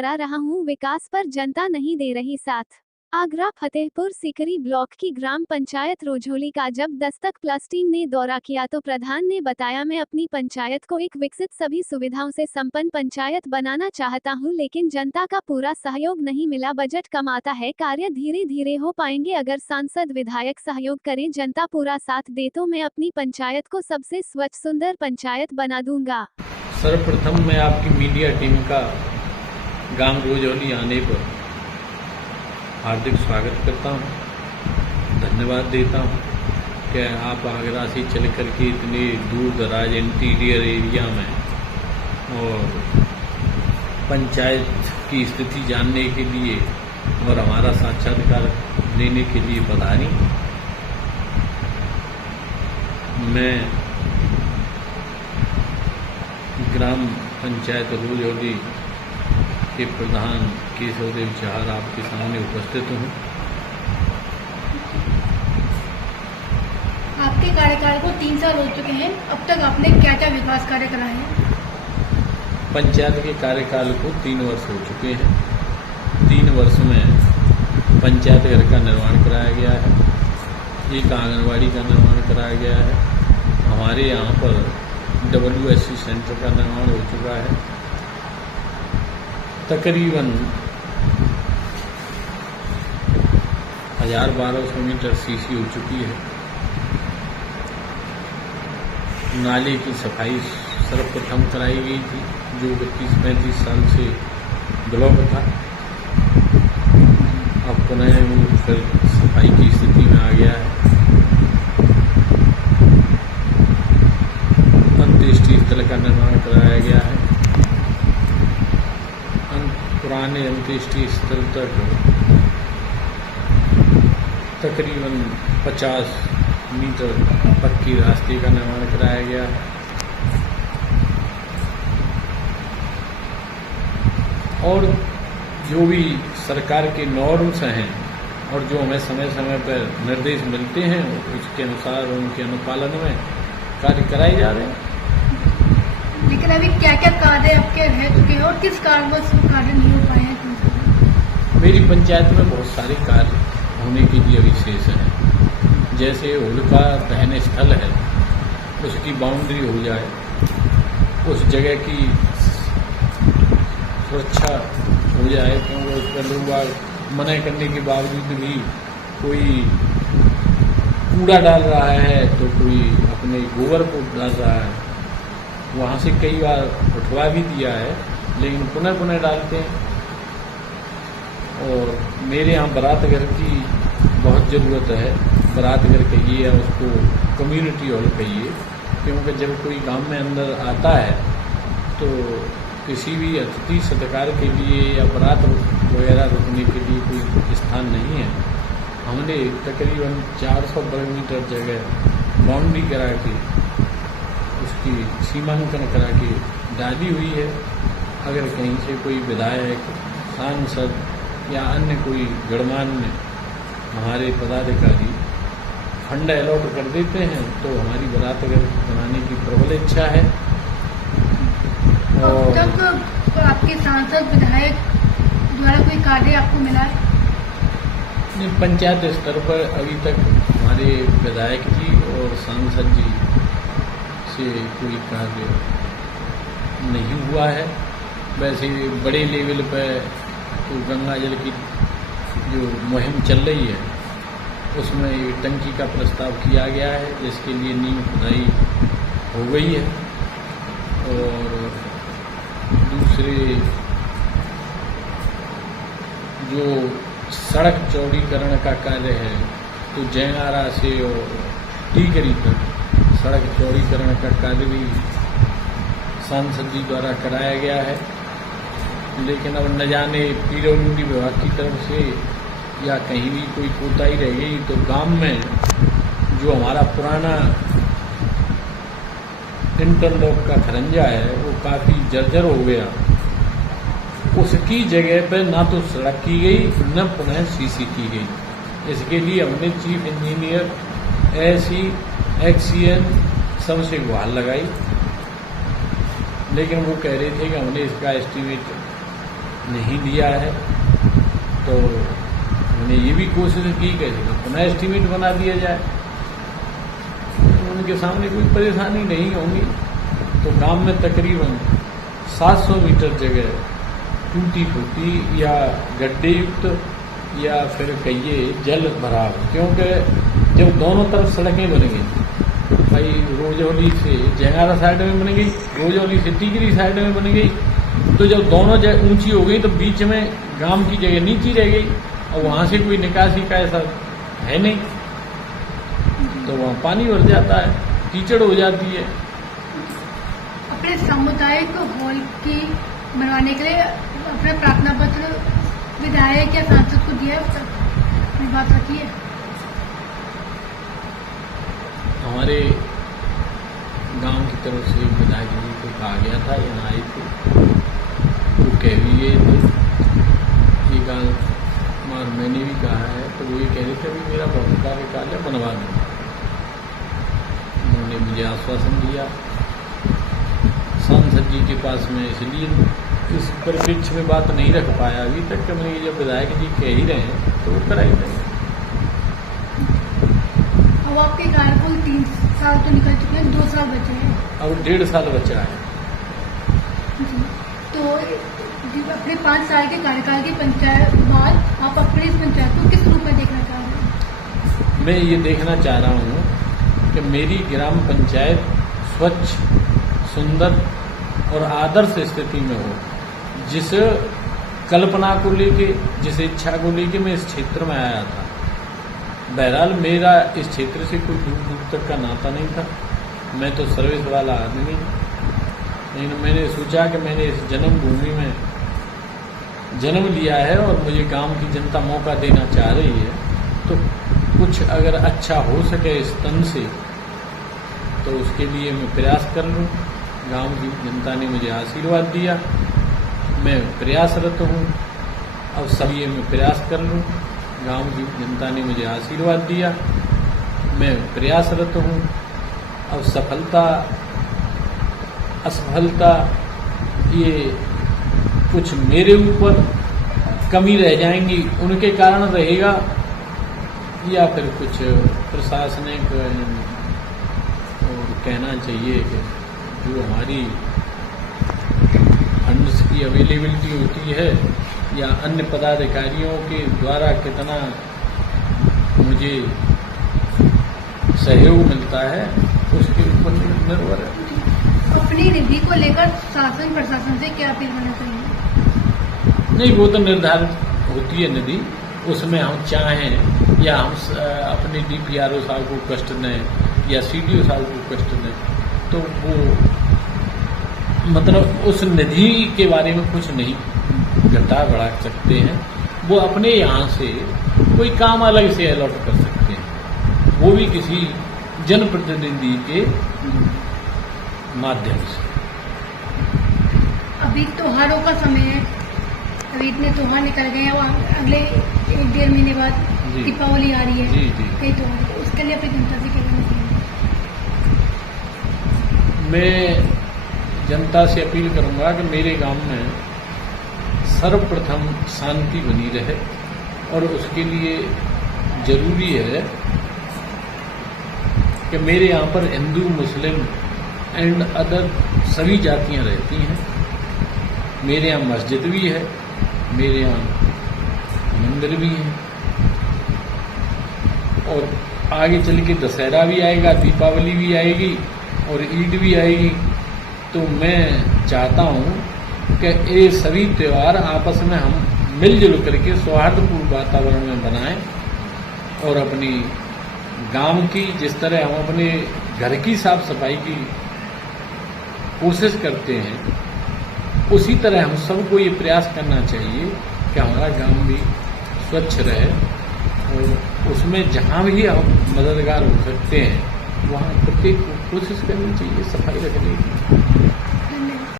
करा रहा हूँ, विकास पर जनता नहीं दे रही साथ। आगरा फतेहपुर सीकरी ब्लॉक की ग्राम पंचायत रोझोली का जब दस्तक प्लस टीम ने दौरा किया तो प्रधान ने बताया, मैं अपनी पंचायत को एक विकसित सभी सुविधाओं से संपन्न पंचायत बनाना चाहता हूं, लेकिन जनता का पूरा सहयोग नहीं मिला। बजट कम आता है, कार्य धीरे धीरे हो पाएंगे अगर सांसद विधायक सहयोग करें, जनता पूरा साथ दे तो मैं अपनी पंचायत को सबसे स्वच्छ सुंदर पंचायत बना दूंगा। सर्वप्रथम मैं आपकी मीडिया टीम का गांव रोझोली आने पर हार्दिक स्वागत करता हूं, धन्यवाद देता हूं कि आप आगरा से चल कर के इतने दूर दराज इंटीरियर एरिया में और पंचायत की स्थिति जानने के लिए और हमारा साक्षात्कार लेने के लिए पधारी। मैं ग्राम पंचायत रोझोली के प्रधान केशवदेव चाहर आपके सामने उपस्थित हूँ। आपके कार्यकाल को 3 साल हो चुके हैं, अब तक आपने क्या क्या विकास कार्य कराए हैं? पंचायत के कार्यकाल को 3 वर्ष हो चुके हैं। 3 वर्ष में पंचायत घर का निर्माण कराया गया है, एक आंगनवाड़ी का निर्माण कराया गया है, हमारे यहाँ पर WSC सेंटर का निर्माण हो चुका है। तकरीबन 1200 मीटर सीसी हो चुकी है। नाले की सफाई सर्वप्रथम कराई गई थी, जो 32-35 साल से ब्लॉक था। अब पुनः फिर सफाई की स्थिति में आ गया है। अंत्येष्टि स्थल का निर्माण कराया गया है। पुराने अंत्येष्टि स्थल तक तकरीबन 50 मीटर पक्की रास्ते का निर्माण कराया गया है। और जो भी सरकार के नॉर्म्स हैं और जो हमें समय समय पर निर्देश मिलते हैं, उसके अनुसार उनके अनुपालन में कार्य कराए जा रहे हैं। लेकिन अभी क्या क्या कार्य आपके रह चुके हैं और किस कारणवश कार्य नहीं हो पाए हैं? मेरी पंचायत में बहुत सारे कार्य होने के लिए अभी शेष हैं। जैसे होलिका दहन स्थल है, उसकी बाउंड्री हो जाए, उस जगह की सुरक्षा हो जाए, क्योंकि उस पर लोग मना करने के बावजूद भी कोई कूड़ा डाल रहा है तो कोई अपने गोबर को डाल रहा है। वहाँ से कई बार उठवा भी दिया है, लेकिन पुनः पुनः डालते हैं। और मेरे यहाँ बारात घर की बहुत ज़रूरत है। बारात घर कहिए या उसको कम्युनिटी हॉल कहिए, क्योंकि जब कोई गांव में अंदर आता है तो किसी भी अतिथि सत्कार के लिए या बारात वगैरह रुकने के लिए कोई स्थान नहीं है। हमने तकरीबन 400 वर्ग मीटर जगह बाउंड्री करा के उसकी सीमांकन करा के डाली हुई है। अगर कहीं से कोई विधायक, सांसद या अन्य कोई गणमान्य हमारे पदाधिकारी फंड अलॉट कर देते हैं तो हमारी बारात घर बनाने की प्रबल इच्छा है। और अब तक आपके सांसद विधायक द्वारा कोई कार्य आपको मिला है? पंचायत स्तर पर अभी तक हमारे विधायक जी और सांसद जी से कोई कार्य नहीं हुआ है। वैसे बड़े लेवल पर तो गंगा जल की जो मुहिम चल रही है, उसमें एक टंकी का प्रस्ताव किया गया है, जिसके लिए नींव खुदाई हो गई है। और दूसरे जो सड़क चौड़ीकरण का कार्य है, तो जयनारा से और टीकरी तक सड़क चौड़ीकरण का कार्य भी सांसद जी द्वारा कराया गया है। लेकिन अब न जाने PWD विभाग की तरफ से या कहीं भी कोई कोताही रह गई तो गांव में जो हमारा पुराना इंटरलॉक का खरंजा है वो काफ़ी जर्जर हो गया। उसकी जगह पर ना तो सड़क की गई न पुनः सीसी की गई। इसके लिए हमने चीफ इंजीनियर SE XCN सबसे गुहार लगाई, लेकिन वो कह रहे थे कि हमने इसका एस्टीमेट नहीं लिया है। तो मैंने ये भी कोशिश की कि पुनः एस्टीमेट बना दिया जाए, उनके सामने कोई परेशानी नहीं होगी। तो गांव में तकरीबन 700 मीटर जगह टूटी फूटी या गड्ढे युक्त या फिर कहिए जल भराव, क्योंकि जब दोनों तरफ सड़कें बन गई, भाई रोजौली से जयंगारा साइड में बन गई, रोजौली से टिकरी साइड में बन गई, तो जब दोनों जगह ऊंची हो गई तो बीच में गांव की जगह नीची रह गई और वहां से कोई निकासी का ऐसा है नहीं, तो वहाँ पानी भर जाता है, कीचड़ हो जाती है। अपने सामुदायिक हॉल की बनवाने के लिए अपना प्रार्थना पत्र विधायक या सांसद को दिया है, अपनी बात रखी है? हमारे गांव की तरफ से विधायक जी को कहा गया था, यहाँ आए थे, वो कह भी गए थे ये गाल, और मैंने भी कहा है, तो वो ये कह रहे थे कि मेरा बहुत कार्यकाल है, बनवा दूँगा। उन्होंने मुझे आश्वासन दिया सांसद जी के पास में, इसलिए इस परिप्रेक्ष्य में बात नहीं रख पाया अभी तक कि मैंने जब विधायक जी कह ही रहे हैं तो वो करा ही देंगे। अब आपके कार्यकाल 3 साल तो निकल चुके हैं, 2 साल बचे हैं, अब 1.5 साल बचा है। जी। तो अपने 5 साल के कार्यकाल के पंचायत बाद आप अपने इस पंचायत को किस रूप में देखना चाह रहे हैं? मैं ये देखना चाह रहा हूँ कि मेरी ग्राम पंचायत स्वच्छ, सुंदर और आदर्श स्थिति में हो। जिस कल्पना को लेके, जिस इच्छा को लेके मैं इस क्षेत्र में आया था, बहरहाल मेरा इस क्षेत्र से कोई दूर दूर तक का नाता नहीं था, मैं तो सर्विस वाला आदमी, लेकिन मैंने सोचा कि मैंने इस जन्मभूमि में जन्म लिया है और मुझे गांव की जनता मौका देना चाह रही है, तो कुछ अगर अच्छा हो सके इस तन से तो उसके लिए मैं प्रयास कर लूँ। गांव की जनता ने मुझे आशीर्वाद दिया, मैं प्रयासरत हूँ, अब सब ये मैं प्रयास कर लूँ। गांव की जनता ने मुझे आशीर्वाद दिया, मैं प्रयासरत हूँ, अब सफलता असफलता ये कुछ मेरे ऊपर कमी रह जाएंगी उनके कारण रहेगा, या फिर कुछ प्रशासनिक और कहना चाहिए कि जो हमारी फंड्स की अवेलेबिलिटी होती है या अन्य पदाधिकारियों के द्वारा कितना मुझे सहयोग मिलता है उसके ऊपर निर्भर है। अपनी निधि को लेकर शासन प्रशासन से क्या अपील करना चाहिए? नहीं, वो तो निर्धारित होती है निधि, उसमें हम चाहें या हम अपने DPRO साहब को कष्ट दें या CDO साहब को कष्ट दें, तो वो मतलब उस निधि के बारे में कुछ नहीं घटा बढ़ा सकते हैं। वो अपने यहाँ से कोई काम अलग से अलॉट कर सकते हैं, वो भी किसी जनप्रतिनिधि के माध्यम से। अभी त्योहारों का समय है, अभी इतने त्योहार निकल गए हैं और अगले 1-1.5 महीने बाद दीपावली आ रही है, कई त्योहार, तो उसके लिए अपनी जनता से क्या कहना चाहिए? मैं जनता से अपील करूंगा कि मेरे गांव में सर्वप्रथम शांति बनी रहे, और उसके लिए जरूरी है कि मेरे यहाँ पर हिंदू, मुस्लिम एंड अदर सभी जातियाँ रहती हैं। मेरे यहाँ मस्जिद भी है, मेरे यहाँ मंदिर भी है, और आगे चल के दशहरा भी आएगा, दीपावली भी आएगी और ईद भी आएगी। तो मैं चाहता हूँ कि ये सभी त्यौहार आपस में हम मिलजुल करके सौहार्दपूर्ण वातावरण में बनाएं, और अपनी गांव की जिस तरह हम अपने घर की साफ सफाई की कोशिश करते हैं, उसी तरह हम सबको ये प्रयास करना चाहिए कि हमारा गांव भी स्वच्छ रहे, और उसमें जहाँ भी हम मददगार हो सकते हैं वहाँ प्रत्येक को कोशिश करनी चाहिए सफाई रखने की।